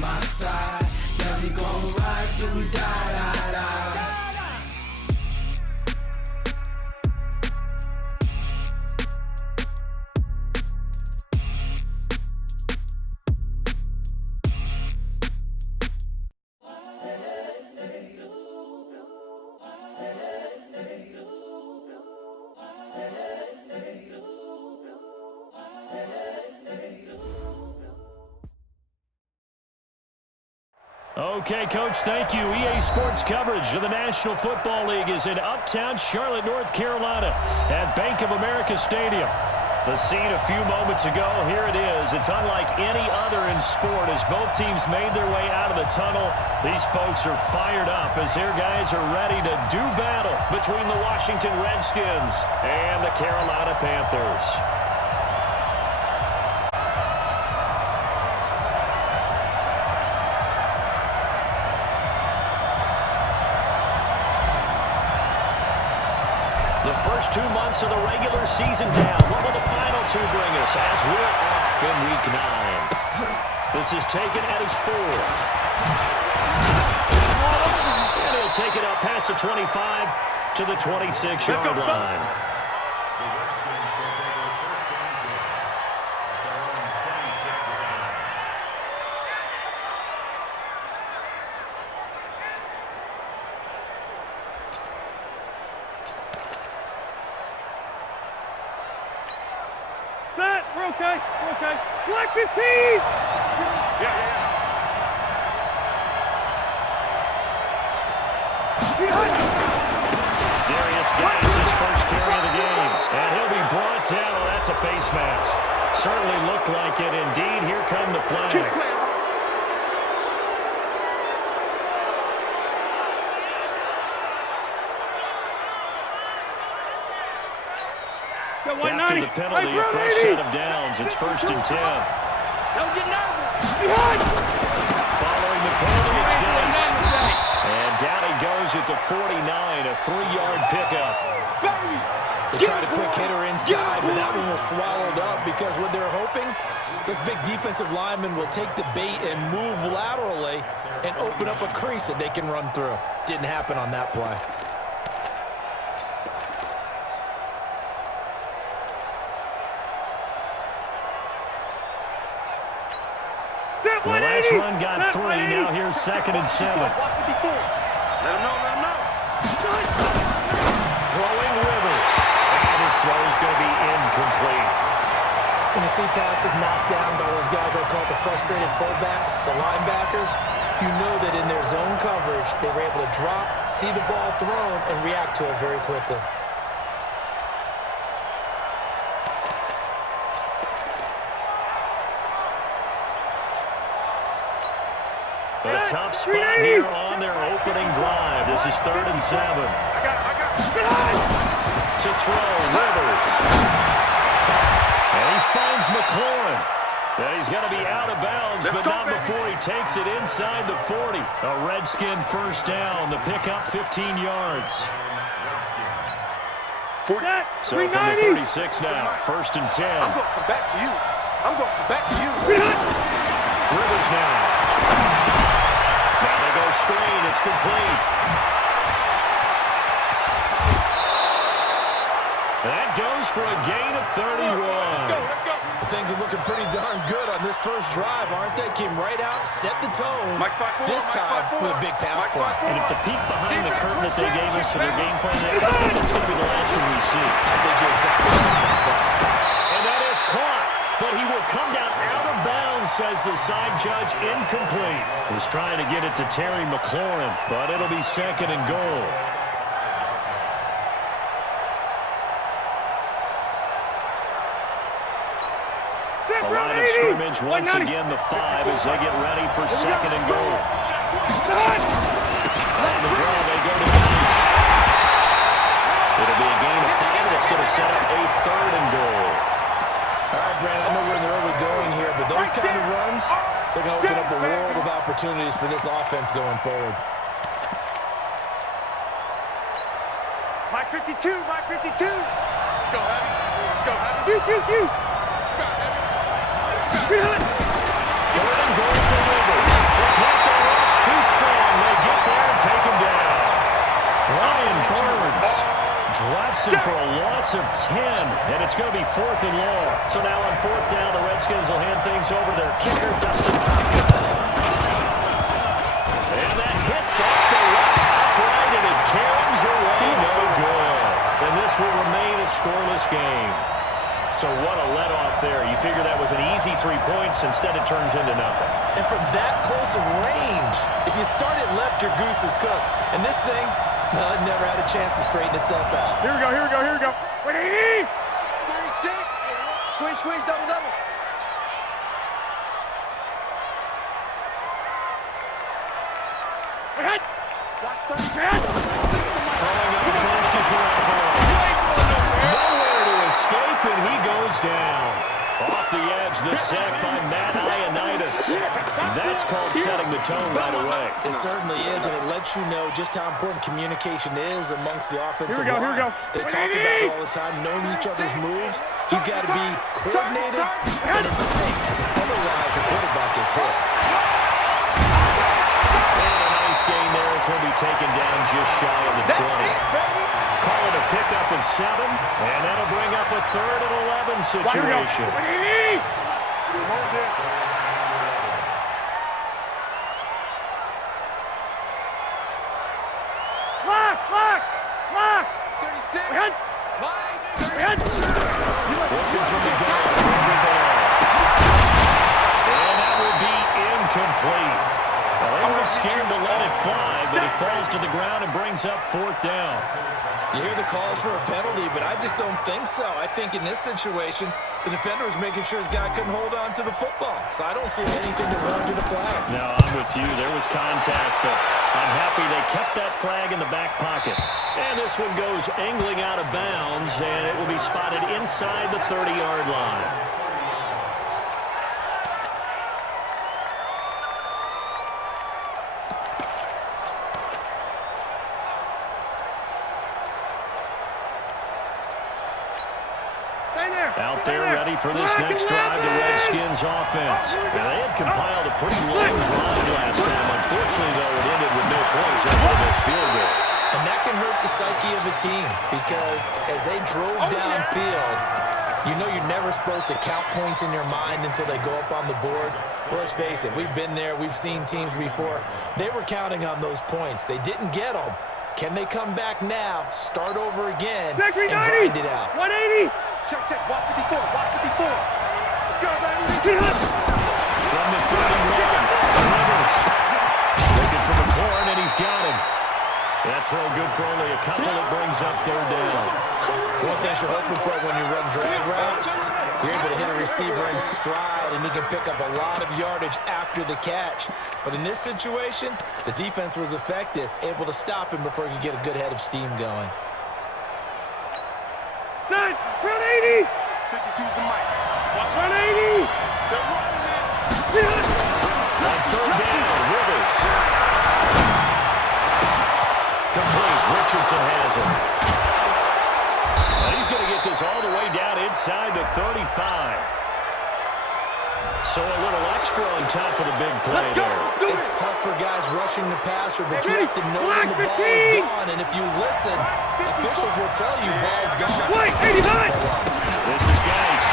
my side. Yeah, we gon' ride till we die, die, die. Okay, Coach, thank you. EA Sports coverage of the National Football League is in uptown Charlotte, North Carolina at Bank of America Stadium. The scene a few moments ago, here it is. It's unlike any other in sport as both teams made their way out of the tunnel. These folks are fired up as their guys are ready to do battle between the Washington Redskins and the Carolina Panthers. The first 2 months of the regular season down. What will the final two bring us as we're off in Week 9? This is taken at his 4. And he'll take it up past the 25 to the 26-yard line. We're okay. We're okay. Black 15! Yeah. Darius gets his first carry of the game. And he'll be brought down. Oh, that's a face mask. Certainly looked like it. Indeed, here come the flags. After the penalty, a fresh set of downs. It's 1st and 10. Don't get nervous. Following the penalty, it's Gase. And down he goes at the 49, a 3-yard pickup. They tried a quick hitter inside, but that one was swallowed up because what they're hoping, those big defensive linemen will take the bait and move laterally and open up a crease that they can run through. Didn't happen on that play. The last run got 3. Now here's 2nd and 7. Let him know. Throwing Rivers. And his throw is going to be incomplete. When you see passes knocked down by those guys I call the frustrated fullbacks, the linebackers, you know that in their zone coverage, they were able to drop, see the ball thrown, and react to it very quickly. A tough spot here on their opening drive. This is 3rd and 7. To throw, Rivers. And he finds McLaurin. And he's going to be out of bounds, but not before he takes it inside the 40. A Redskin first down. The pickup 15 yards. So from the 36 now, 1st and 10. I'm going to come back to you. Rivers now. Now they go screen. It's complete. That goes for a gain of 31. Let's go. Things are looking pretty darn good on this first drive, aren't they? Came right out, set the tone. This time with a big pass play. And if the peek behind the curtain that they gave us for their game plan, I think that's going to be the last one we see. I think you're exactly right about that. And that is caught. But he will come down out of bounds, says the side judge. Incomplete. Was trying to get it to Terry McLaurin, but it'll be 2nd and goal. A line of scrimmage once again, the 5 as they get ready for 2nd and goal. On the draw, they go to Gase. It'll be a gain of 5, and it's going to set up a 3rd and goal. All right, Brandon, I know we're in the early going here, but those kind of runs, they're going to open up a world of opportunities for this offense going forward. Mike 52. Let's go, Heavy. You. Let's go, Heavy. 3rd and goal for Rivers. loss of 10, and it's going to be 4th and long. So now on 4th down, the Redskins will hand things over to their kicker, Dustin Hopkins. And that hits off the left upright, and it carries away. No good. And this will remain a scoreless game. So what a let-off there. You figure that was an easy 3 points. Instead, it turns into nothing. And from that close of range, if you start it left, your goose is cooked. And this thing, well, it never had a chance to straighten itself out. Here we go, here we go, here we go. 180! 36! Squeeze, double, double. Ahead! Watch 30. Ahead! Throwing up first is Garoppolo. Nowhere to escape, and he goes down. Off the edge, the sack by Matt Ioannidis. That's called setting the tone right away. It certainly is, and it lets you know just how important communication is amongst the offensive line. Here we go. They talk about it all the time, knowing each other's moves. You've got to be coordinated and in sync. Otherwise, your quarterback gets hit. And a nice gain there as he'll be taken down just shy of the 20. Call it a pickup and 7, and that'll bring up a 3rd and 11 situation. 180! Lock! 36. Ahead! Ahead! Looking from the gun. And that will be incomplete. Well, they weren't scared to let it fly, but it falls to the ground and brings up 4th down. You hear the calls for a penalty, but I just don't think so. I think in this situation, the defender was making sure his guy couldn't hold on to the football. So I don't see anything that warranted a flag. No, I'm with you. There was contact, but I'm happy they kept that flag in the back pocket. And this one goes angling out of bounds, and it will be spotted inside the 30-yard line. Out there ready for this next drive, the Redskins offense. Now, they had compiled a pretty long drive last time. Unfortunately, though, it ended with no points after this field goal. And that can hurt the psyche of a team because as they drove downfield, you know you're never supposed to count points in your mind until they go up on the board. But let's face it, we've been there. We've seen teams before. They were counting on those points. They didn't get them. Can they come back now, start over again, and grind it out? 180! Check. Watch 54. Let's go, baby. From the 31, Rivers. Looking for the corn, and he's got him. That throw good for only a couple. It brings up 3rd down. One thing you're hoping for when you run drag routes, you're able to hit a receiver in stride, and he can pick up a lot of yardage after the catch. But in this situation, the defense was effective, able to stop him before he could get a good head of steam going. Set! 180! 52's the mic. Watch 180! They're running it. On 3rd down, Rivers. Complete. Richardson has him. And he's going to get this all the way down inside the 35. So a little extra on top of the big play there. It's tough for guys rushing the passer, but you have to know when the ball is gone. And if you listen, officials will tell you ball's gone. 85! This is Geis.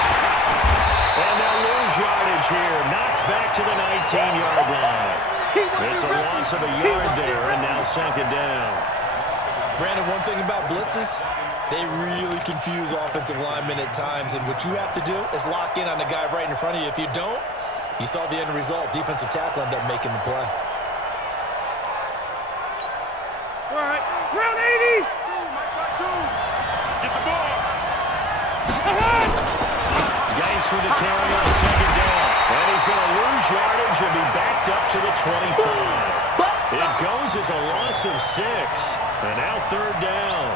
And they'll lose yardage here. Knocked back to the 19-yard line. It's a loss of a yard there, and now 2nd down. Brandon, one thing about blitzes, they really confuse offensive linemen at times, and what you have to do is lock in on the guy right in front of you. If you don't, you saw the end result. Defensive tackle ended up making the play. All right, round 80! Get the ball. Geis with the carry on 2nd down. And he's going to lose yardage and be backed up to the 25. It goes as a loss of 6. And now 3rd down.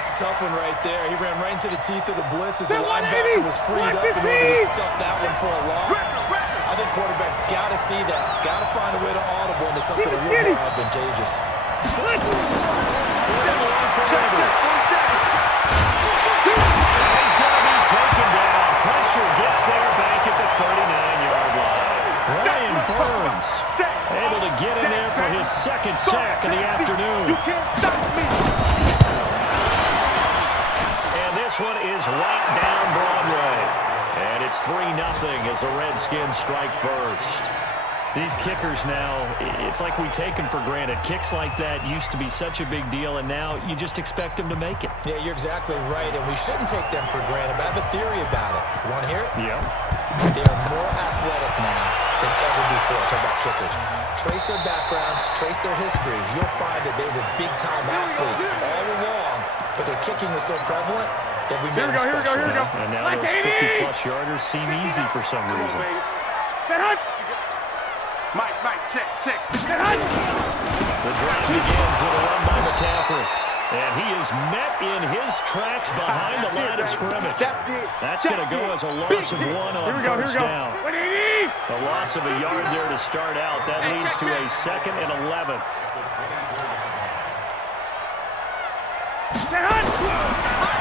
It's a tough one right there. He ran right into the teeth of the blitz as the linebacker was freed up in order to stuff that one for a loss. I think quarterbacks got to see that. Got to find a way to audible into something a little more advantageous. He's going to be taken down. Pressure gets there back at the 39-yard line. Brian Burns able to get in there for his 2nd sack of the afternoon. You can't stop me. this one is right down Broadway. And it's 3-0 as the Redskins strike first. These kickers now, it's like we take them for granted. Kicks like that used to be such a big deal, and now you just expect them to make it. Yeah, you're exactly right, and we shouldn't take them for granted, but I have a theory about it. You want to hear it? Yeah. They are more athletic now than ever before. Talk about kickers. Trace their backgrounds, trace their histories. You'll find that they were big-time athletes all along, but their kicking was so prevalent that we made them special. And now those 50-plus yarders seem easy for some reason. Mike, check. The drive begins with a run by McCaffrey. And he is met in his tracks behind the line of scrimmage. That's going to go as a loss of 1 on first down. The loss of a yard there to start out. That leads to a 2nd and 11.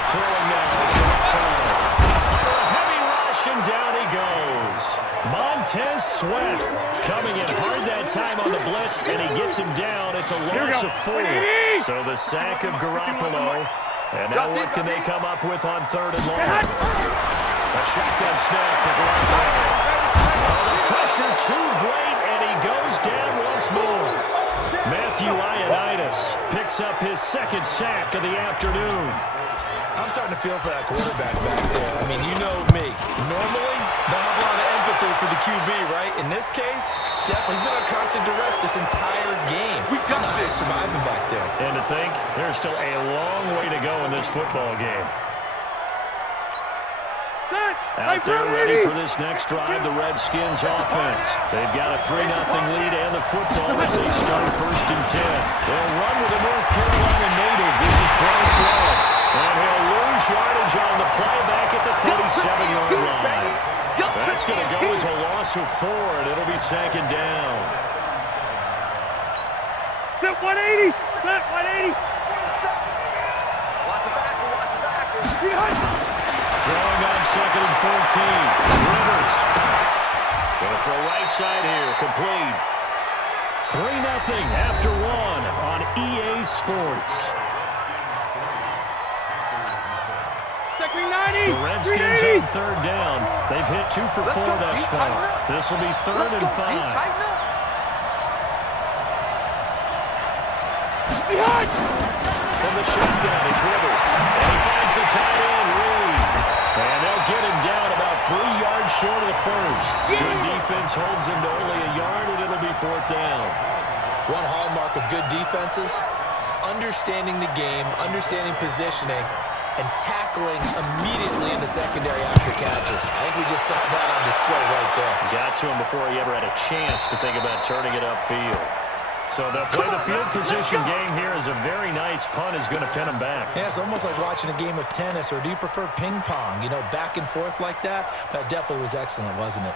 Throwing now is heavy rush, and down he goes. Montez Sweat coming in hard that time on the blitz, and he gets him down. It's a loss of 4. So the sack of Garoppolo. And now what can they come up with on 3rd and long? A shotgun snap for Garoppolo. The pressure too great, and he goes down once more. Matthew Ioannidis picks up his 2nd sack of the afternoon. I'm starting to feel for that quarterback back there. I mean, you know me. Normally, don't have a lot of empathy for the QB, right? In this case, definitely he's been on constant duress this entire game. We got this surviving back there. And to think, there's still a long way to go in this football game. Out there ready for this next drive, the Redskins offense. They've got a 3-0 lead and the football as they start 1st and 10. They'll run with a North Carolina native. This is Bryce Love. And he'll lose yardage on the play back at the 37-yard line. That's going to go as a loss of 4, and it'll be 2nd down. Split 180. Split 180. Watch the back. Throwing on 2nd and 14. Rivers. Going to throw right side here. Complete. 3-0 after 1 on EA Sports. The Redskins on 3rd down. They've hit 2 for 4 thus far. This will be 3rd and 5. From the shotgun, it's Rivers. And he finds the tight end, Reed. And they'll get him down about 3 yards short of the 1st. Good defense holds him to only a yard, and it'll be 4th down. One hallmark of good defenses is understanding the game, understanding positioning, and tackling immediately in the secondary after catches. I think we just saw that on display right there. Got to him before he ever had a chance to think about turning it upfield. So they'll play the field position game here as a very nice punt is going to pin him back. Yeah, it's almost like watching a game of tennis, or do you prefer ping pong? You know, back and forth like that? That definitely was excellent, wasn't it?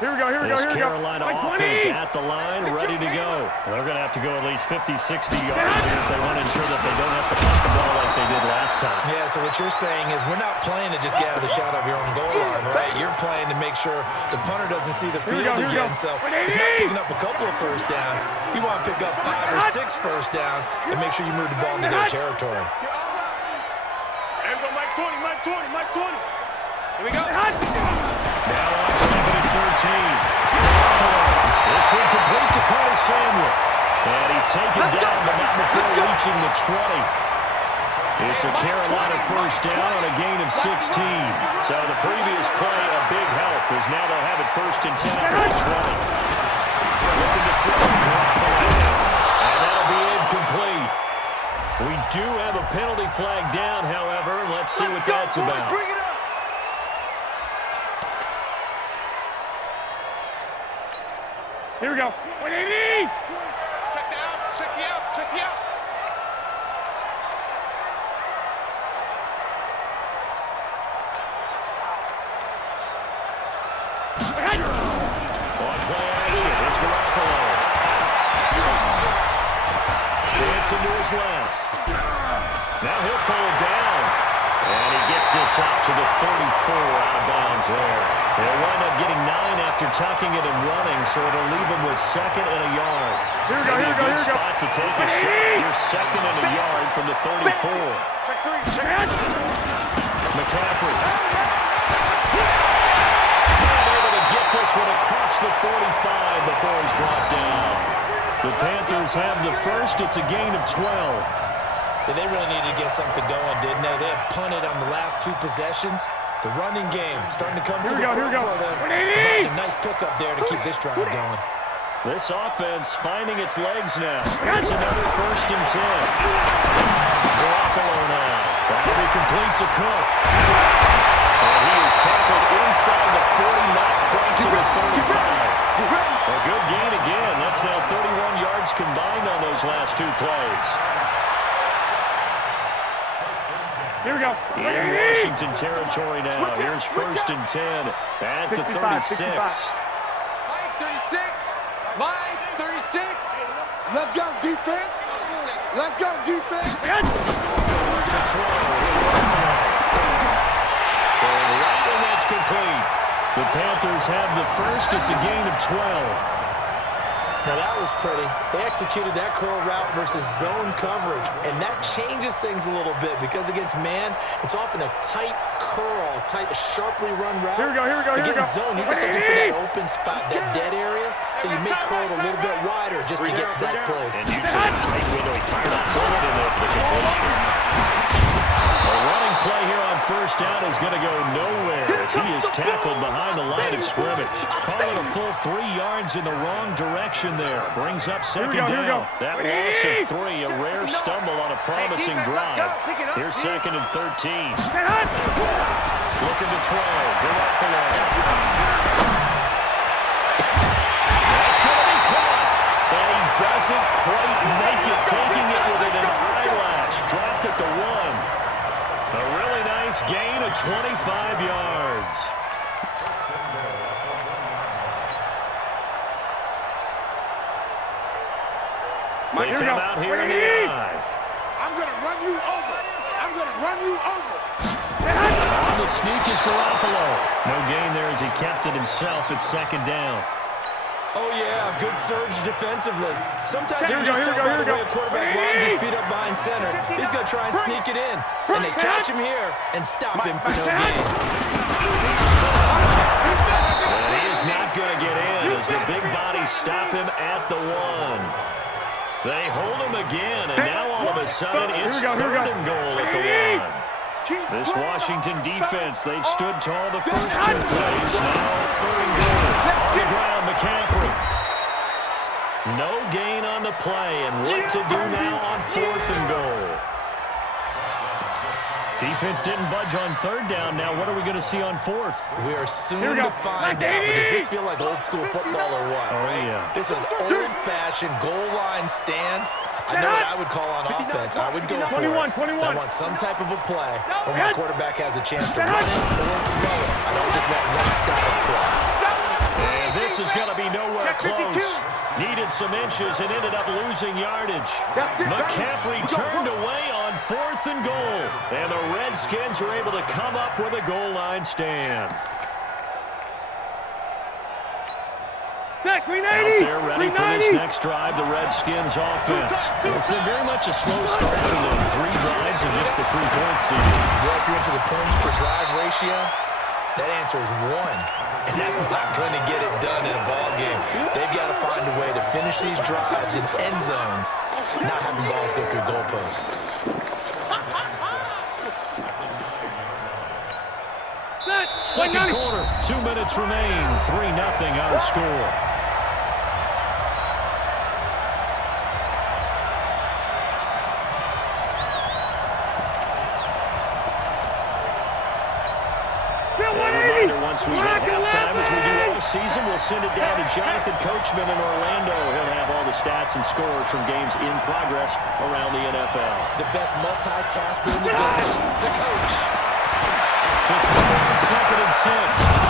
Here we go. This Carolina offense at the line, ready to go. They're going to have to go at least 50, 60 yards here if they want to ensure that they don't have to punt the ball like they did last time. Yeah, so what you're saying is we're not playing to just get out of the shot of your own goal line, right? You're playing to make sure the punter doesn't see the field again. So it's not picking up a couple of first downs. You want to pick up 5 or 6 first downs and make sure you move the ball into their territory. There we go, Mike 20. Here we go. Now on 2nd and 13. This one complete to Curtis Samuel. And he's taken down, but not before reaching the 20. It's a Carolina first down on a gain of 16. So the previous play, a big help, as now they'll have it 1st and 10 after the 20. Looking to throw and that'll be incomplete. We do have a penalty flag down, however. Let's see what that's about. Here we go. 180. Check the outs. Check the outs. On play action, it's Garoppolo. Dancing to his left. Now he'll pull it down. And he gets this up to the 34 out of bounds there. They'll wind up getting 9 after tucking it and running, so it'll leave them with 2nd and a yard. Maybe a good spot to take a shot. You're 2nd and a yard from the 34. Check 3, check. McCaffrey. Not able to get this one across the 45 before he's brought down. The Panthers have the first. It's a gain of 12. Yeah, they really needed to get something going, didn't they? They had punted on the last 2 possessions. The running game starting to come to the front for them. Providing a nice pickup there to keep this drive going. This offense finding its legs now. Here's another 1st and 10. Garoppolo now. That'll be complete to Cook. And he is tackled inside the 40, not quite to the 35. A good gain again. That's now 31 yards combined on those last 2 plays. Here we go. In Washington territory now. Here's 1st and 10 at the 36. 36. 36. Let's go, defense. Let's go, defense. To throw. Right, and that's complete. The Panthers have the first. It's a gain of 12. Now that was pretty. They executed that curl route versus zone coverage, and that changes things a little bit because against man, it's often a tight curl, sharply run route. Here we go. Against zone, you're just looking for that open spot, that dead area, so you make curl a little bit wider just to get to that place. And usually a tight window. He fired a bullet in there for the completion. A running play here on 1st down is going to go nowhere as he is tackled behind the line of scrimmage. Call it a full 3 yards in the wrong direction there. Brings up 2nd down. That loss of 3, a rare stumble on a promising drive. Here's 2nd and 13. Looking to throw. Garoppolo. That's going to be caught. And he doesn't quite make it, taking it with an eyelash. Dropped at the 1. A really nice gain of 25 yards. They come out here in the eye. I'm going to run you over. I'm going to run you over. On the sneak is Garoppolo. No gain there as he kept it himself at 2nd down. Oh, yeah, good surge defensively. Sometimes you can just tell by the way a quarterback lines his feet up behind center. He's going to try and sneak it in. And they catch him here and stop him for no gain. And he is not going to get in as the big bodies stop him at the 1. They hold him again, and now all of a sudden it's 3rd and goal at the 1. This Washington defense, they've stood tall the first 2 plays. Now 3rd and goal. On the ground, McCaffrey. No gain on the play, and what to do now on 4th and goal. Defense didn't budge on 3rd down. Now what are we going to see on 4th? We are soon to find out, but does this feel like old school football or what? Oh, yeah. This is an old-fashioned goal line stand. I know what I would call on offense. I would go for 21. I want some type of a play where my quarterback has a chance to run it or throw it. I don't just want one style of play. And this is going to be nowhere close. Needed some inches and ended up losing yardage. McCaffrey turned away on 4th and goal. And the Redskins are able to come up with a goal line stand. Out there ready for this next drive, the Redskins offense. It's been very much a slow start for them. 3 drives and just the 3-point seed. Yeah, if you're into the points per drive ratio, that answer is 1. And that's not going to get it done in a ball game. They've got to find a way to finish these drives in end zones, not having balls go through goalposts. Second quarter, 2 minutes remain. 3-0 our score. Once we hit halftime, as we do all season, we'll send it down to Jonathan Coachman in Orlando. He'll have all the stats and scores from games in progress around the NFL. The best multitasker in the business, the coach. To throw on 2nd and 6.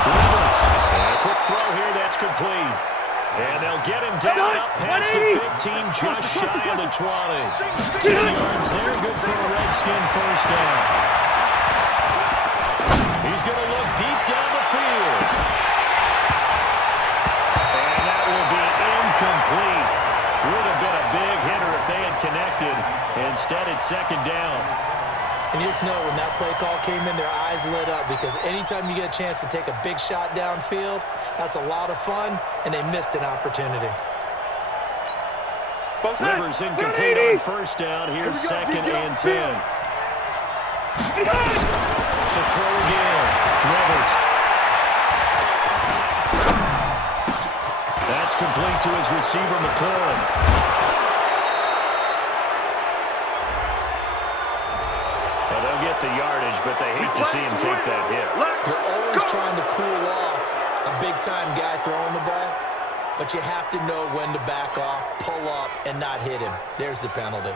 Rivers. And a quick throw here, that's complete. And they'll get him down up past the 15, just shy of the 20. 10 yards there, good for a Redskin 1st down. second down. And you just know when that play call came in, their eyes lit up because anytime you get a chance to take a big shot downfield, that's a lot of fun, and they missed an opportunity. Rivers incomplete on first down. Here's second and 10. To throw again. Rivers. That's complete to his receiver, McLaurin. Well, they'll get the yardage, but they hate to see him take that hit. You're always trying to cool off a big-time guy throwing the ball, but you have to know when to back off, pull up, and not hit him. There's the penalty.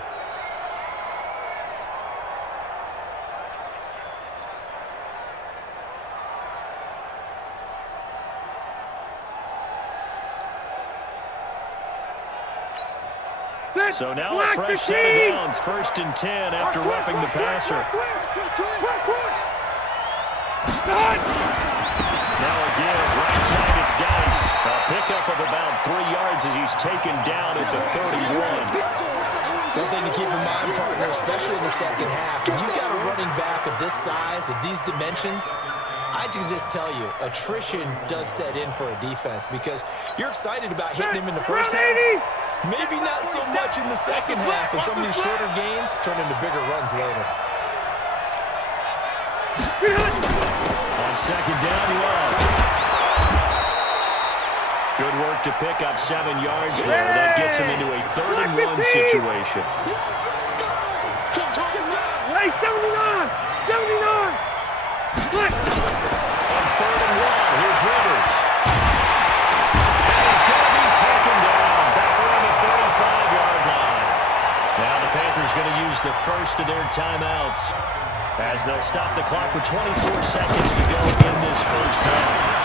So now a fresh set of downs, 1st and 10 after roughing the passer. Now again, right side, it's Geis. A pickup of about 3 yards as he's taken down at the 31. Something to keep in mind, partner, especially in the second half. When you've got a running back of this size, of these dimensions, I can just tell you, attrition does set in for a defense because you're excited about hitting him in the first half. Maybe not so much in the second half, and some of these shorter gains turn into bigger runs later. On second down, Love. Good work to pick up 7 yards there. That gets him into a 3rd-and-1 situation. Hey, 79! 79! On 3rd and 1, here's Rivers. He's going to be taken down back around the 35-yard line. Now the Panthers going to use the first of their timeouts as they'll stop the clock with 24 seconds to go in this first half.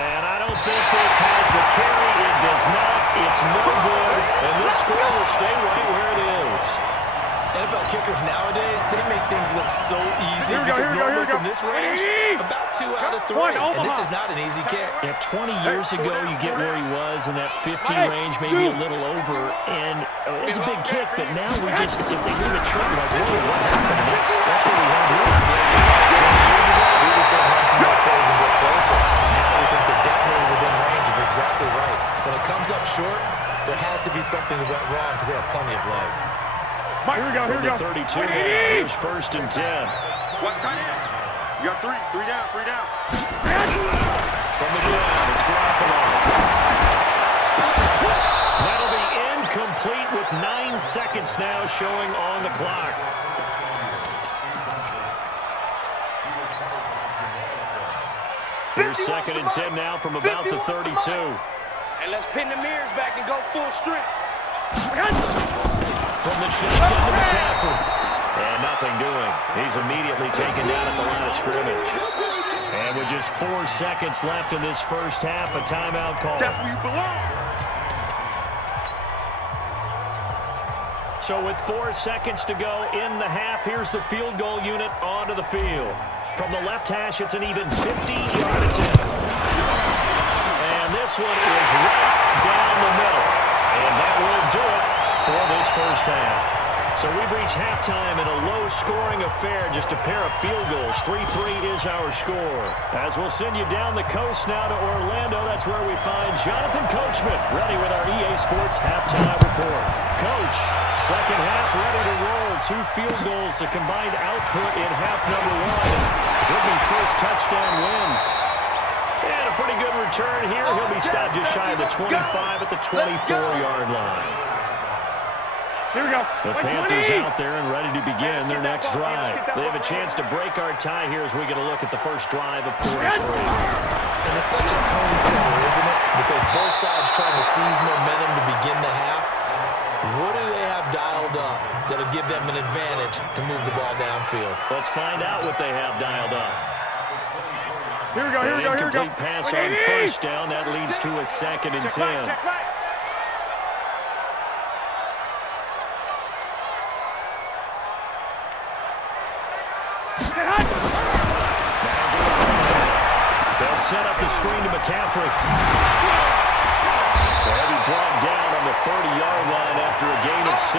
And I don't think this has the carry. It does not. It's no good. And this score will stay right where it is. NFL kickers nowadays, they make things look so easy because normally from this range, about 2 out of 3. And this is not an easy kick. Yeah, 20 years ago, you get where he was in that 50 range, maybe a little over. And it's a big kick, but now we just, if they leave it short, like, whoa, what happened? And that's what we have here. 20 years ago, we would say run some more plays and get closer. Now we think they're definitely within range. You're exactly right. When it comes up short, there has to be something that went wrong because they have plenty of leg. Mike, here we go, here we go. 32 now. Here's 1st and 10. Watch tight end. You got 3 down, 3 down. From the ground, it's Garoppolo. That'll be incomplete with 9 seconds now showing on the clock. Here's 2nd and 10 now from about the 32. And let's pin the mirrors back and go full strength. From the shotgun to McCaffrey. And nothing doing. He's immediately taken down at the line of scrimmage. And with just 4 seconds left in this first half, a timeout call. That's where you belong. So with 4 seconds to go in the half, here's the field goal unit onto the field. From the left hash, it's an even 50-yard attempt. And this one is right down the middle. And that will do it for this first half. So we've reached halftime in a low-scoring affair, just a pair of field goals. 3-3 is our score. As we'll send you down the coast now to Orlando, that's where we find Jonathan Coachman, ready with our EA Sports halftime report. Coach, second half ready to roll. 2 field goals, a combined output in half number 1. Would be first touchdown wins. And a pretty good return here. He'll be stopped just shy of the 25 at the 24-yard line. Here we go. The Panthers out there and ready to begin their next drive. They have a chance to break our tie here as we get a look at the first drive of quarter 3. And it's such a tone setter, isn't it? Because both sides trying to seize momentum to begin the half. What do they have dialed up that'll give them an advantage to move the ball downfield? Let's find out what they have dialed up. Here we go, here we go, here we go. Incomplete pass on first down. That leads to a 2nd and 10. Check right. They'll set up the screen to McCaffrey. He'll be brought down on the 30-yard line after a gain of 6.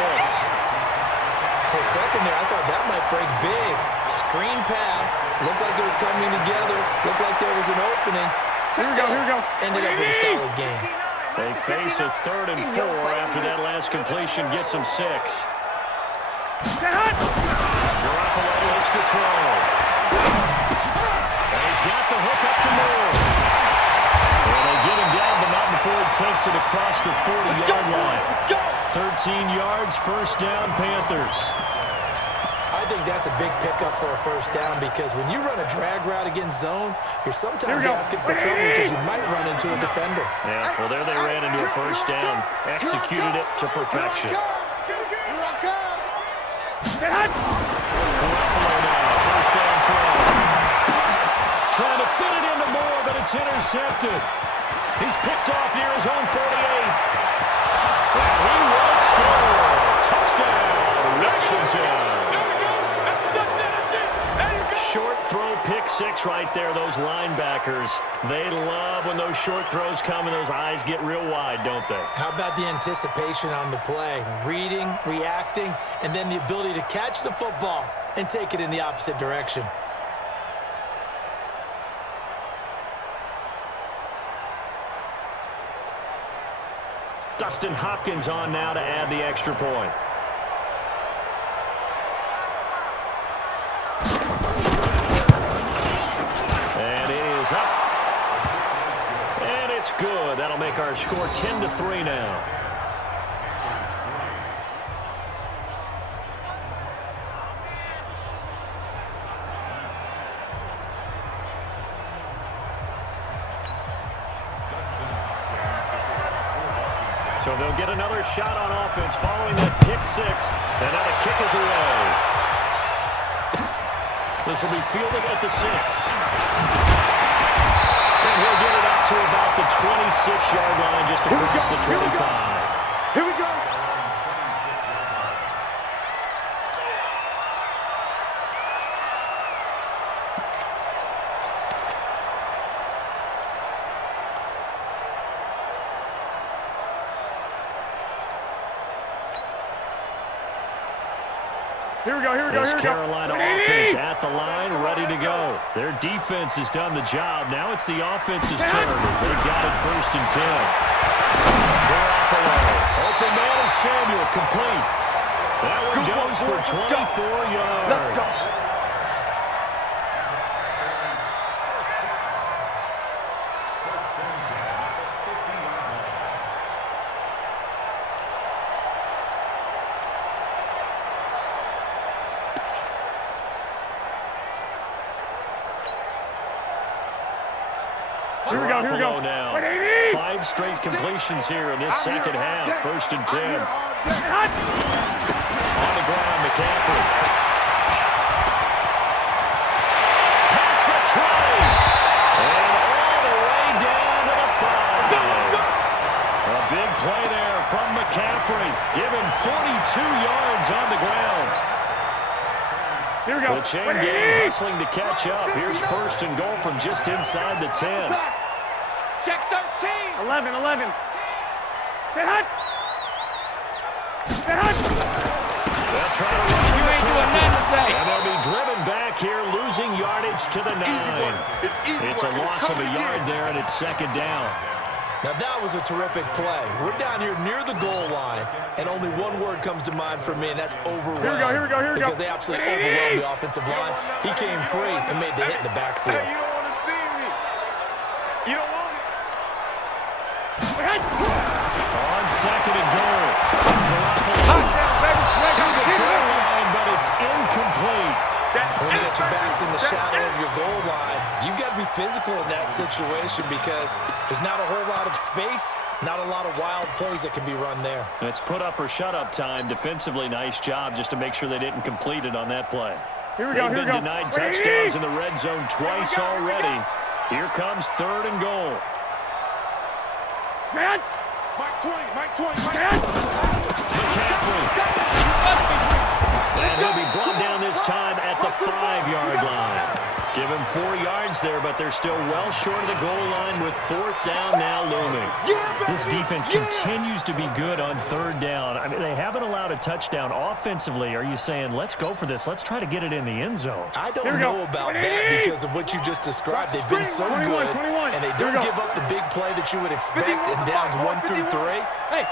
For a second there, I thought that might break big. Screen pass. Looked like it was coming together. Looked like there was an opening. Here we go. Ended up with a solid game. They face a 3rd and 4 after that last completion gets them 6. Garoppolo looks to throw. And he's got the hook up to Moore. And they get him down, but not before he takes it across the 40-yard line. 13 yards, first down, Panthers. I think that's a big pickup for a first down because when you run a drag route against zone, you're sometimes asking for trouble because you might run into a defender. Yeah, well, there they ran into a first down, executed it to perfection. Garoppolo now, first down throw. Trying to fit it into Moore, but it's intercepted. He's picked off near his own 48. And he will score. Touchdown, Washington. Short throw, pick 6 right there. Those linebackers, they love when those short throws come and those eyes get real wide, don't they? How about the anticipation on the play? Reading, reacting, and then the ability to catch the football and take it in the opposite direction. Dustin Hopkins on now to add the extra point. And it is up. And it's good. That'll make our score 10-3 now. So they'll get another shot on offense following that pick 6. And now the kick is away. This will be fielded at the 6. And he'll get it up to about the 26-yard line just across the 25. Here we go. This Carolina offense at the line, ready to go. Their defense has done the job. Now it's the offense's turn as they've got it 1st and 10. Garoppolo. Open man is Samuel, complete. That one goes for 24 yards. Let's go. Garoppolo now. 5 straight completions here in this second half. 1st and 10. On the ground, McCaffrey. Pass the try. And all the way down to the 5. A big play there from McCaffrey. Give him 42 yards on the ground. Here we go. The chain gang hustling to catch up. Here's 1st and goal from just inside the 10. Check 13. 11. Get hot. They'll try to run McCaffrey. And they'll be driven back here, losing yardage to the 9. It's a loss of a yard there, and it's 2nd down. Now that was a terrific play. We're down here near the goal line, and only one word comes to mind for me, and that's overwhelmed. Here we go. Because they absolutely overwhelmed the offensive line. He came free and made the hit in the backfield. Hey, you don't want to see me. You don't want it. On 2nd and goal. To the goal line, but it's incomplete. When you get your backs in the shadow of your goal line, you've got to be physical in that situation because there's not a whole lot of space, not a lot of wild plays that can be run there. It's put up or shut up time. Defensively, nice job just to make sure they didn't complete it on that play. They've been denied touchdowns in the red zone twice already. Here comes 3rd and goal. Mike 20. McCaffrey. And he'll be brought down this time at the 5-yard line. Give him 4 yards there, but they're still well short of the goal line with 4th down now looming. This defense continues to be good on 3rd down. I mean, they haven't allowed a touchdown offensively. Are you saying, let's go for this? Let's try to get it in the end zone. I don't know about that because of what you just described. They've been so good, and they don't give up the big play that you would expect in downs 1 through 3.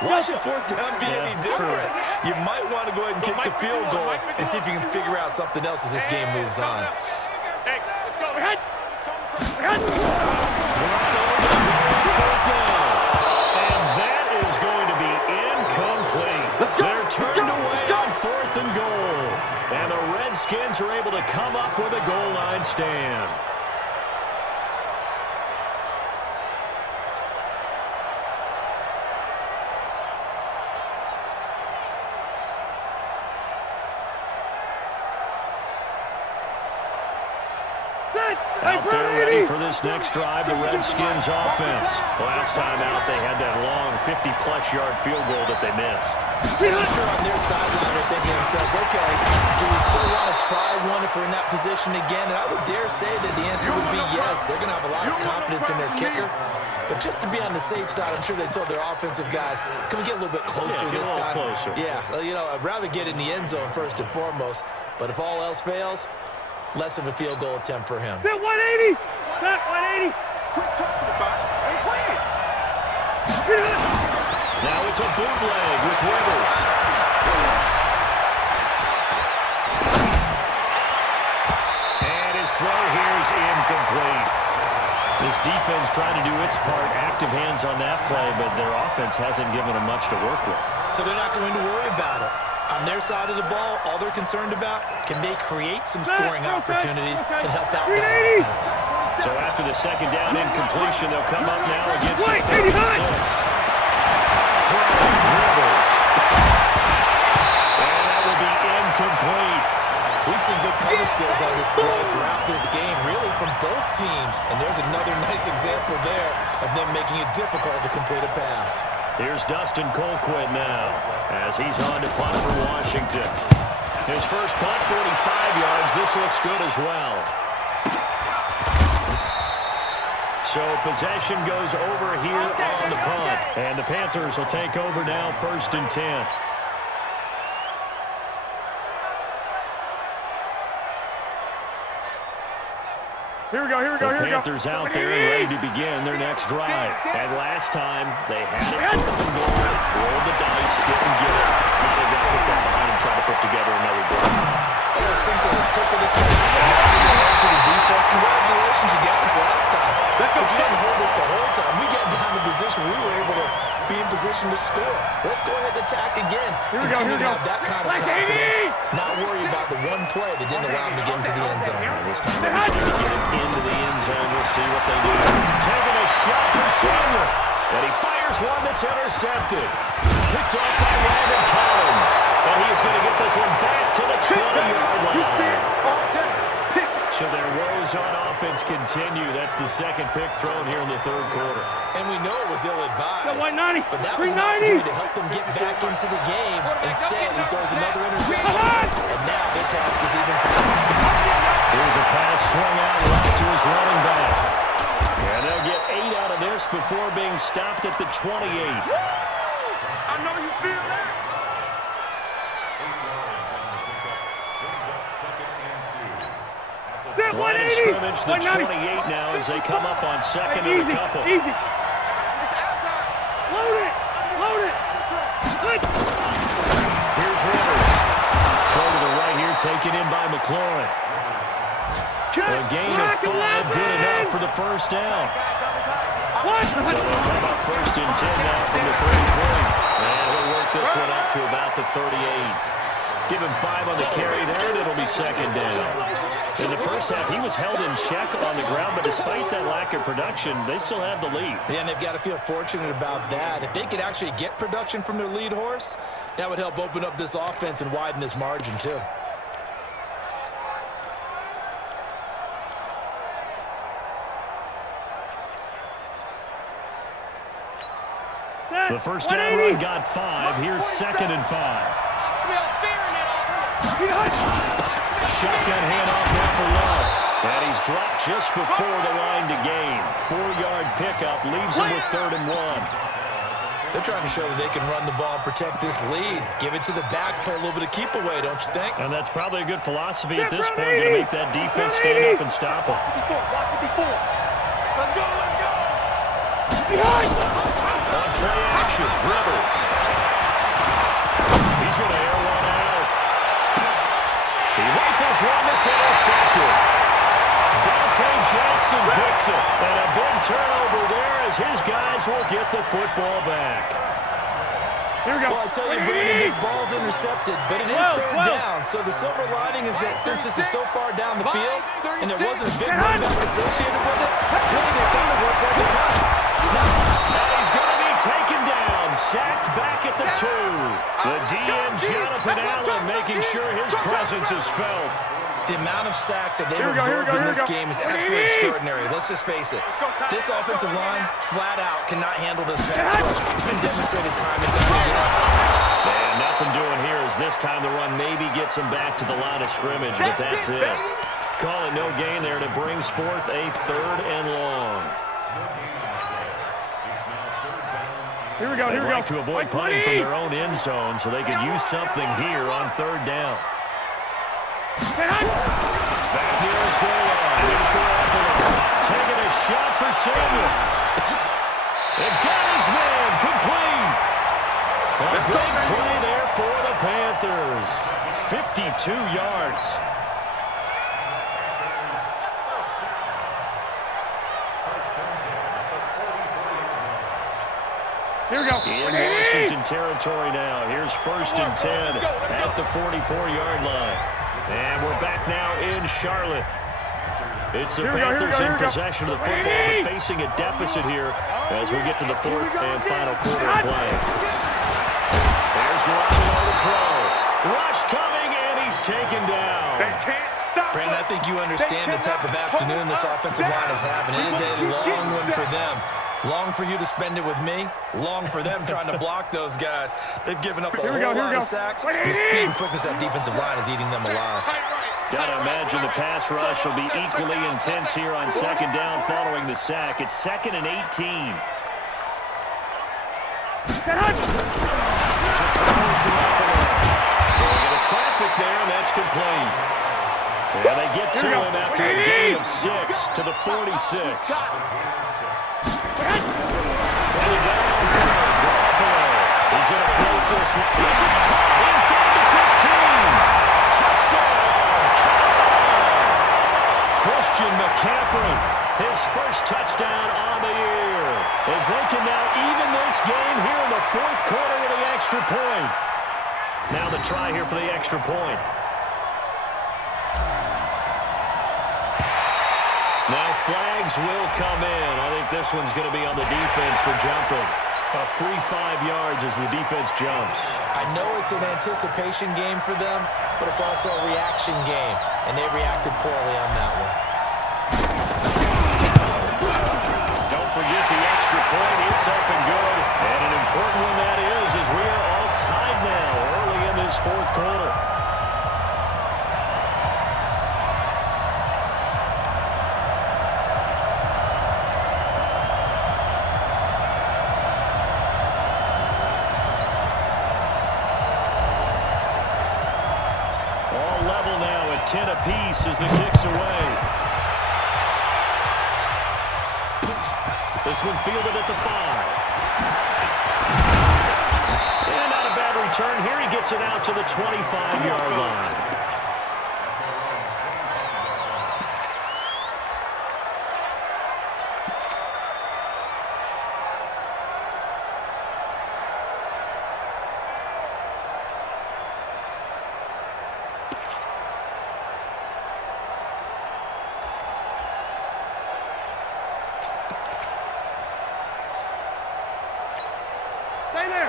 Why should 4th down be any different? You might want to go ahead and kick the field goal and see if you can figure out something else as this game moves on. Hey, let's go. And that is going to be incomplete. They're turned away on 4th and goal. And the Redskins are able to come up with a goal line stand. Out there ready for this next drive, the Redskins offense. Last time out, they had that long 50-plus yard field goal that they missed. I'm sure on their sideline they're thinking to themselves, okay, do we still want to try one if we're in that position again? And I would dare say that the answer would be yes. They're going to have a lot of confidence in their kicker. But just to be on the safe side, I'm sure they told their offensive guys, can we get a little bit closer this time? Closer. Yeah, well, you know, I'd rather get in the end zone first and foremost. But if all else fails, less of a field goal attempt for him. That 180! That 180! Quit talking about it. Hey, play it. Now it's a bootleg with Rivers. And his throw here is incomplete. This defense trying to do its part, active hands on that play, but their offense hasn't given them much to work with. So they're not going to worry about it. On their side of the ball, all they're concerned about, can they create some scoring opportunities and help out that offense? So after the 2nd down incompletion, they'll come up now against the 36. Throwing Rivers. And that will be incomplete. We've seen good cover skills on display throughout this game, really from both teams. And there's another nice example there of them making it difficult to complete a pass. Here's Dustin Colquitt now as he's on to punt for Washington. His first punt, 45 yards. This looks good as well. So possession goes over here on the punt. And the Panthers will take over now, 1st and 10. Here we go. The Panthers out there and ready to begin their next drive. And last time, they had it 4th and goal, rolled the dice, didn't get it. Now they've got to put that behind and try to put together another drive. A simple tip of the cap to the defense. Congratulations, you got us last time. But you didn't hold us the whole time. We got down to position. We were able to be in position to score. Let's go ahead and attack again. Continue to have that kind of confidence. Not worry about the one play that didn't allow him to get into the end zone. This time they're trying to get him into the end zone. We'll see what they do. Taking a shot from Samuel. And he fires one that's intercepted. Picked off by Landon Collins. And he's going to get this one back to the 20-yard line. So their woes on offense continue. That's the 2nd pick thrown here in the 3rd quarter. And we know it was ill-advised. 190. But that was an opportunity to help them get back into the game. Instead, he throws another interception. And now their task is even tougher. Here's a pass swung out left to his running back. And they'll get 8 out of this before being stopped at the 28. I know you feel that. Line of scrimmage, the 28 now as they come up on 2nd and a couple. Easy. Load it. Here's Rivers. Throw to the right here, taken in by McLaurin. A gain of 5, good enough for the 1st down. So they'll come up 1st and 10 now from the 30-point. And he'll work this one up to about the 38. Give him 5 on the carry there, and it'll be 2nd down. In the first half, he was held in check on the ground, but despite that lack of production, they still had the lead. Yeah, and they've got to feel fortunate about that. If they could actually get production from their lead horse, that would help open up this offense and widen this margin, too. The first down run got 5. Here's 2nd and 5. I smell fear in that offense. Shotgun handoff now for Love. And he's dropped just before the line to gain. 4-yard pickup leaves him with 3rd and 1. They're trying to show that they can run the ball and protect this lead. Give it to the backs, play a little bit of keep away, don't you think? And that's probably a good philosophy at this point. Going to make that defense stand up and stop him. Let's go, let's go. On play action, Rivers. He's going to air one out. He rifles one that's intercepted. Jackson picks it, and a big turnover there as his guys will get the football back. Here we go. Well, I tell you, Brandon, this ball's intercepted, but it is 3rd down. So the silver lining is that since this is so far down the field, and there wasn't a big runback associated with it, really this kind of works like a punt. And he's going to be taken down, sacked back at the 2. The DN, Jonathan Allen, making sure his presence is felt. The amount of sacks that they've absorbed in this game is absolutely extraordinary. Let's just face it. This offensive line, flat out, cannot handle this pass rush. It's been demonstrated time and time again. And nothing doing here is this time the run maybe gets him back to the line of scrimmage, but that's it. Call it no gain there, and it brings forth a 3rd and long. Here we go, here we go. They'd like to avoid punting from their own end zone so they could use something here on 3rd down. Back near his goal line. Here's Garoppolo. Taking a shot for Samuel. It got his man complete. A big play there for the Panthers. 52 yards. Here we go. In Washington territory now. Here's 1st and 10 at the 44-yard line. And we're back now in Charlotte. It's the Panthers in possession of the football, but facing a deficit here as we get to the 4th and final quarter of play. There's Garoppolo to throw. Rush coming, and he's taken down. They can't stop. Brandon, I think you understand the type of afternoon this offensive line is having. It is a long one for them. Long for you to spend it with me. Long for them trying to block those guys. They've given up a whole lot of sacks. And the speed and quickness of that defensive line is eating them alive. Got to imagine the pass rush will be equally intense here on 2nd down following the sack. It's 2nd and 18. So we get a traffic there, and that's complete. And they get to him after a gain of 6 to the 46. He's going to float this one. This is caught inside the 15. Touchdown! Christian McCaffrey, his first touchdown on the year. As they can now even this game here in the 4th quarter with the extra point. Now the try here for the extra point. Now flags will come in. I think this one's going to be on the defense for jumping. A free 5 yards as the defense jumps. I know it's an anticipation game for them, but it's also a reaction game, and they reacted poorly on that one. Don't forget the extra point. It's up and good. And an important one that is, as we are all tied now early in this 4th quarter. All level now at 10 apiece as the kick's away. This one fielded at the 5. And not a bad return here. He gets it out to the 25-yard line.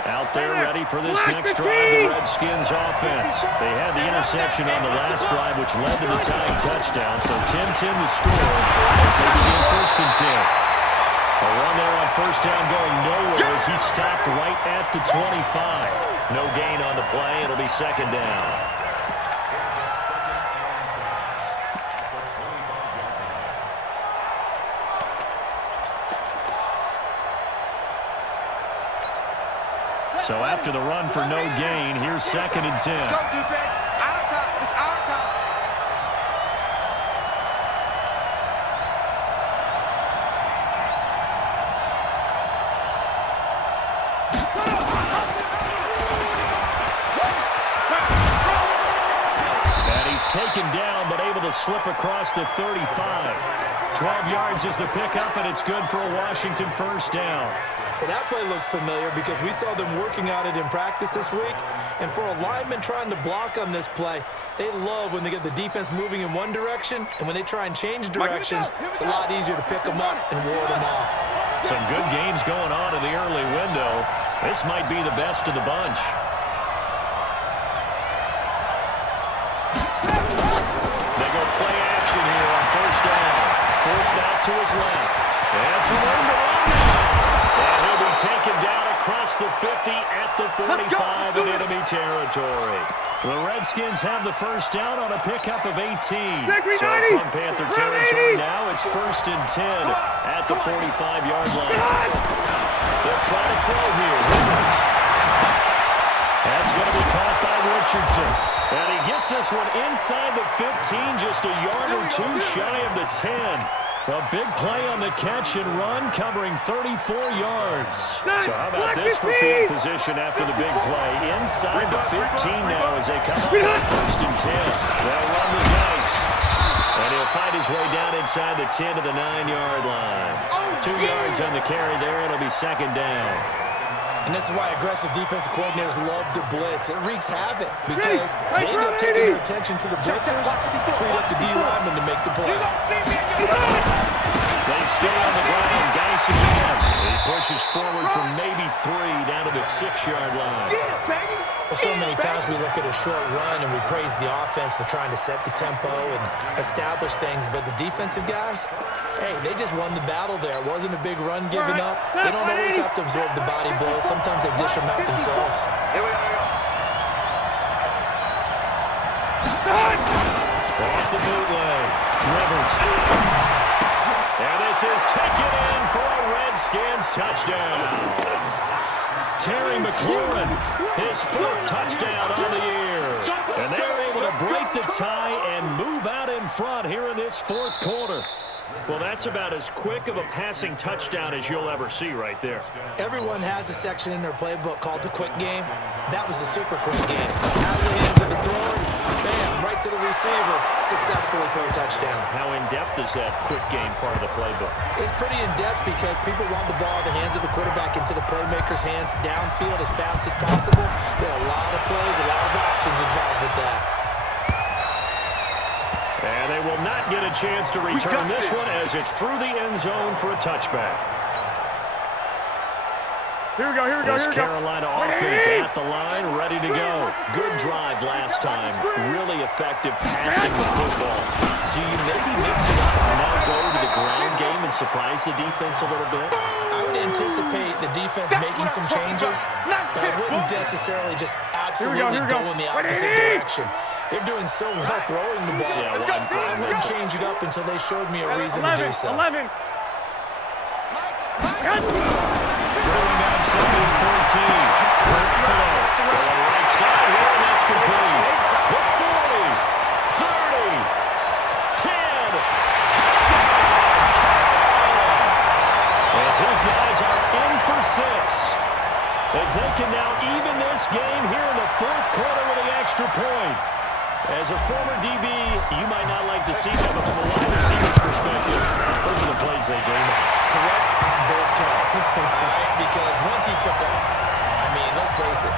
Out there ready for this next drive, the Redskins offense. They had the interception on the last drive, which led to the tying touchdown. So 10-10 the score as they begin 1st and 10. A run there on 1st down going nowhere as he stopped right at the 25. No gain on the play. It'll be 2nd down. So after the run for no gain, here's 2nd and 10. Let's go, defense. Our time. It's our time. And he's taken down, but able to slip across the 35. 12 yards is the pickup, and it's good for a Washington first down. Well, that play looks familiar because we saw them working on it in practice this week. And for a lineman trying to block on this play, they love when they get the defense moving in one direction, and when they try and change directions, it's a lot easier to pick them up and ward them off. Some good games going on in the early window. This might be the best of the bunch. They go play action here on first down. Forced out to his left. That's a room to run now. And he'll be taken down across the 50 at the 45 in enemy territory. The Redskins have the first down on a pickup of 18. So from Panther territory now, it's 1st and 10 at the 45-yard line. They'll try to throw here. That's going to be caught by Richardson. And he gets this one inside the 15, just a yard or two shy of the 10. A big play on the catch and run, covering 34 yards. So how about this for field position after the big play? Inside the 15 now as they come up on 1st and 10. They'll run the dice. And he'll find his way down inside the 10 to the 9-yard line. 2 yards on the carry there. It'll be 2nd down. And this is why aggressive defensive coordinators love to blitz. It wreaks havoc because they end up taking their attention to the blitzers, freed up the D lineman to make the play. They stay on the ground. Geis again. He pushes forward for maybe 3 down to the 6-yard line. Well, so many times we look at a short run and we praise the offense for trying to set the tempo and establish things, but the defensive guys, hey, they just won the battle there. It wasn't a big run given up. They don't always have to absorb the body blows. Sometimes they dish them out themselves. Here we go. Off the bootleg. Rivers. And this is taken in for a Redskins touchdown. Terry McLaurin, his 4th touchdown on the year. And they're able to break the tie and move out in front here in this 4th quarter. Well, that's about as quick of a passing touchdown as you'll ever see right there. Everyone has a section in their playbook called the quick game. That was a super quick game. Out of the hands of the thrower, bam, right to the receiver, successfully for a touchdown. How in-depth is that quick game part of the playbook? It's pretty in-depth because people want the ball in the hands of the quarterback into the playmaker's hands downfield as fast as possible. There are a lot of plays, a lot of options involved with that. And they will not get a chance to return this one as it's through the end zone for a touchback. Here we go, here we go, This here we go. Carolina offense at the line, ready to go. Good drive last time. Really effective passing the football. Do you maybe mix it up and now go to the ground game and surprise the defense a little bit? I would anticipate the defense making some changes, but I wouldn't necessarily just absolutely go in the opposite direction. They're doing so well throwing the ball. Yeah, I wouldn't change it up until they showed me a reason to do so. 11. Throwing down 7 and 14. On the right side here, and that's complete. The 40, 30, 10, touchdown, Carolina. As his guys are in for 6. As they can now even this game here in the 4th quarter with the extra point. As a former DB, you might not like to see that, but from a wide receiver's perspective, those are the plays they dream of. Correct on both counts. Because once he took off, I mean, let's face it,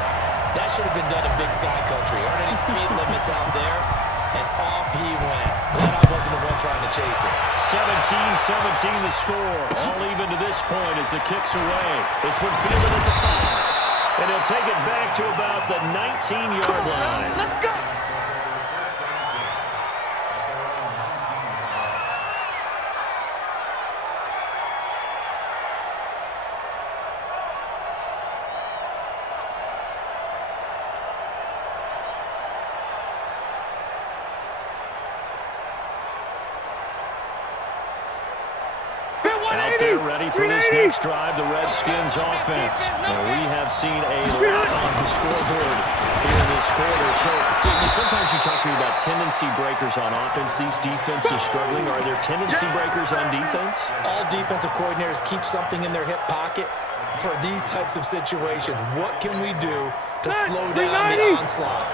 that should have been done in Big Sky Country. Aren't any speed limits out there? And off he went. Glad I wasn't the one trying to chase it. 17-17 the score. All even to this point as the kick's away. This one fielded at the 5. And he'll take it back to about the 19-yard line. Let's go. Out there ready for this next drive, the Redskins offense. Now, we have seen a lot on the scoreboard here in this quarter. So sometimes you talk to me about tendency breakers on offense. These defenses struggling. Are there tendency breakers on defense? All defensive coordinators keep something in their hip pocket for these types of situations. What can we do to slow down the onslaught?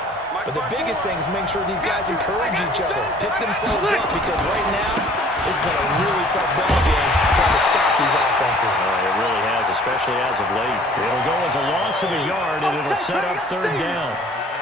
But the biggest thing is make sure these guys encourage each other, pick themselves up, because right now it's been a really tough ball game trying to stop these offenses. It really has, especially as of late. It'll go as a loss of a yard, and it'll set up third down.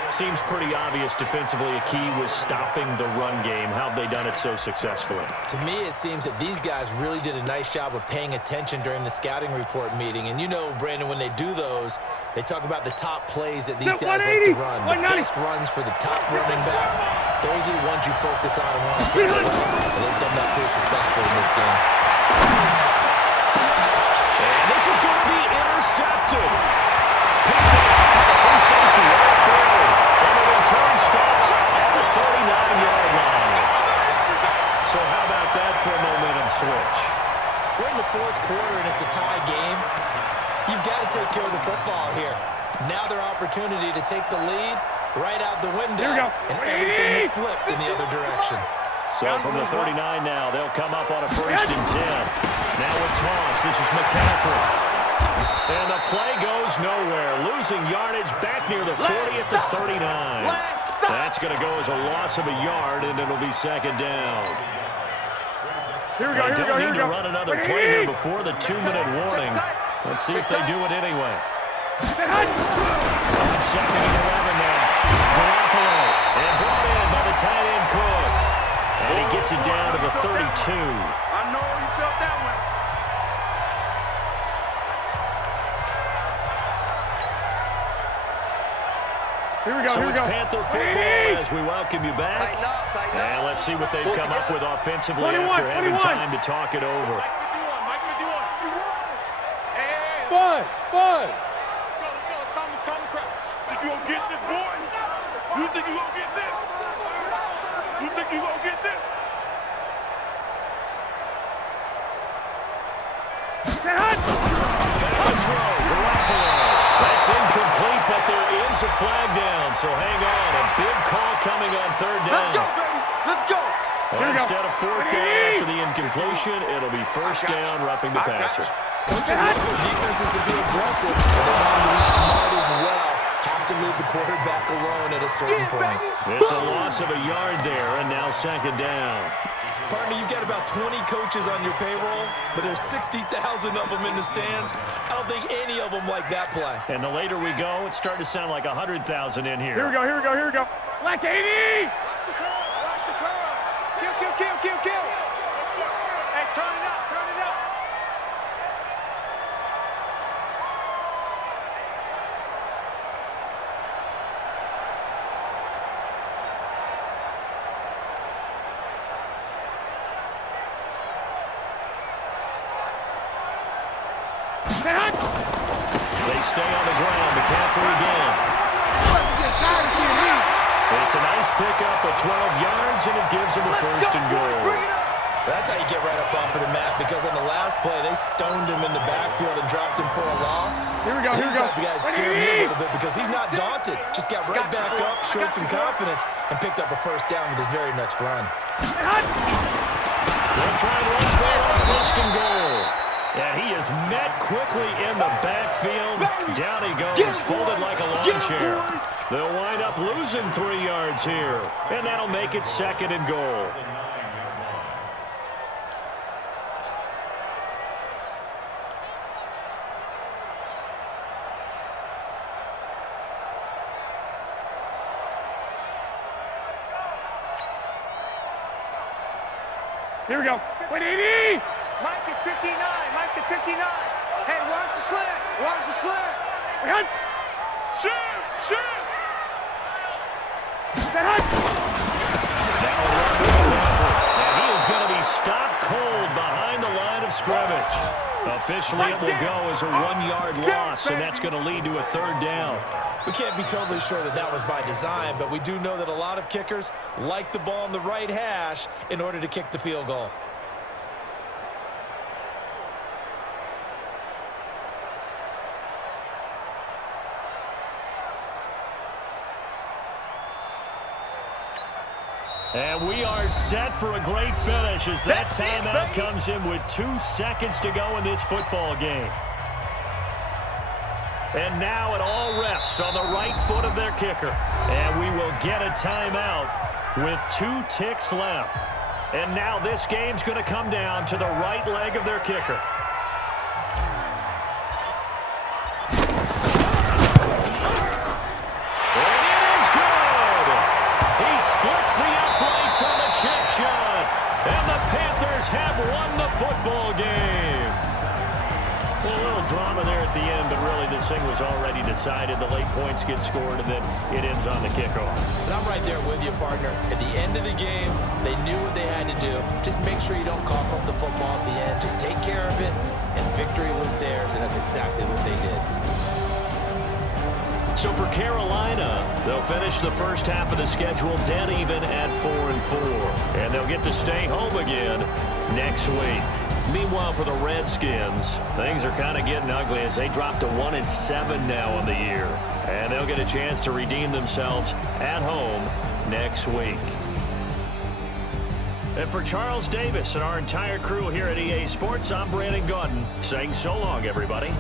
Seems pretty obvious defensively a key was stopping the run game. How have they done it so successfully? To me, it seems that these guys really did a nice job of paying attention during the scouting report meeting. And you know, Brandon, when they do those, they talk about the top plays that these guys like to run. The best runs for the top running back. Those are the ones you focus on and want to take away. And they've done that pretty successfully in this game. And this is going to be intercepted. Picked up by the free safety right there. And the return stops at the 39-yard line. So how about that for a momentum switch? We're in the fourth quarter and it's a tie game. You've got to take care of the football here. Now their opportunity to take the lead right out the window. And everything is flipped in the other direction. So from the 39 now, they'll come up on a 1st and 10. Now a toss. This is McCaffrey. And the play goes nowhere. Losing yardage back near the 40 at the 39. That's going to go as a loss of a yard, and it'll be second down. Here we go, They don't need to run another play here before the 2-minute warning. Let's see if they do it anyway. On second and 11 now. Garoppolo. And brought in by the tight end Cook. And he gets it down to the 32. I know you felt that one. So it's Panther football as we welcome you back. And let's see what they've come up with offensively after having time to talk it over. Buzz! Let's go. Calm the crowd. Think you gonna get this, boys? You think you gonna get this? You think you gonna get this? That's incomplete, but there is a flag down, so hang on. A big call coming on third down. Let's go, baby. Let's go. Instead of fourth down after the incompletion, it'll be first down, roughing the passer. Coaches want their defenses to be aggressive, but they want them to be smart as well. Have to leave the quarterback alone at a certain point. It's a loss of a yard there, and now second down. Partner, you've got about 20 coaches on your payroll, but there's 60,000 of them in the stands. I don't think any of them like that play. And the later we go, it's starting to sound like 100,000 in here. Here we go. Black 80! Watch the curls. Kill. Hey, turn it up. They stay on the ground. McCaffrey again. It's a nice pickup of 12 yards, and it gives him a first and goal. That's how you get right up off of the mat, because on the last play, they stoned him in the backfield and dropped him for a loss. He's the type of guy that scared me a little bit because he's not daunted. Just got right back up, showed some confidence, and picked up a first down with his very next run. They'll try and run for it on first and goal. And he is met quickly in the backfield. Down he goes, folded like a lawn chair. They'll wind up losing 3 yards here. And that'll make it second and goal. Here we go. 180! Mike is 59. Hey, watch the slant. Shoot! Now a run with McCaffrey. And he is going to be stopped cold behind the line of scrimmage. Officially, it will go as a 1-yard loss, and that's going to lead to a third down. We can't be totally sure that that was by design, but we do know that a lot of kickers like the ball on the right hash in order to kick the field goal. And we are set for a great finish as that timeout comes in with 2 seconds to go in this football game. And now it all rests on the right foot of their kicker. And we will get a timeout with 2 ticks left. And now this game's going to come down to the right leg of their kicker. And it is good! He splits the uprights on the chip shot. And the Panthers have won the football game. Well, a little drama there at the end, but really this thing was already decided. The late points get scored, and then it ends on the kickoff. And I'm right there with you, partner. At the end of the game, they knew what they had to do. Just make sure you don't cough up the football at the end. Just take care of it, and victory was theirs, and that's exactly what they did. So for Carolina, they'll finish the first half of the schedule dead even at 4-4. And they'll get to stay home again next week. Meanwhile, for the Redskins, things are kind of getting ugly as they drop to 1-7 now on the year. And they'll get a chance to redeem themselves at home next week. And for Charles Davis and our entire crew here at EA Sports, I'm Brandon Gaudin saying so long, everybody.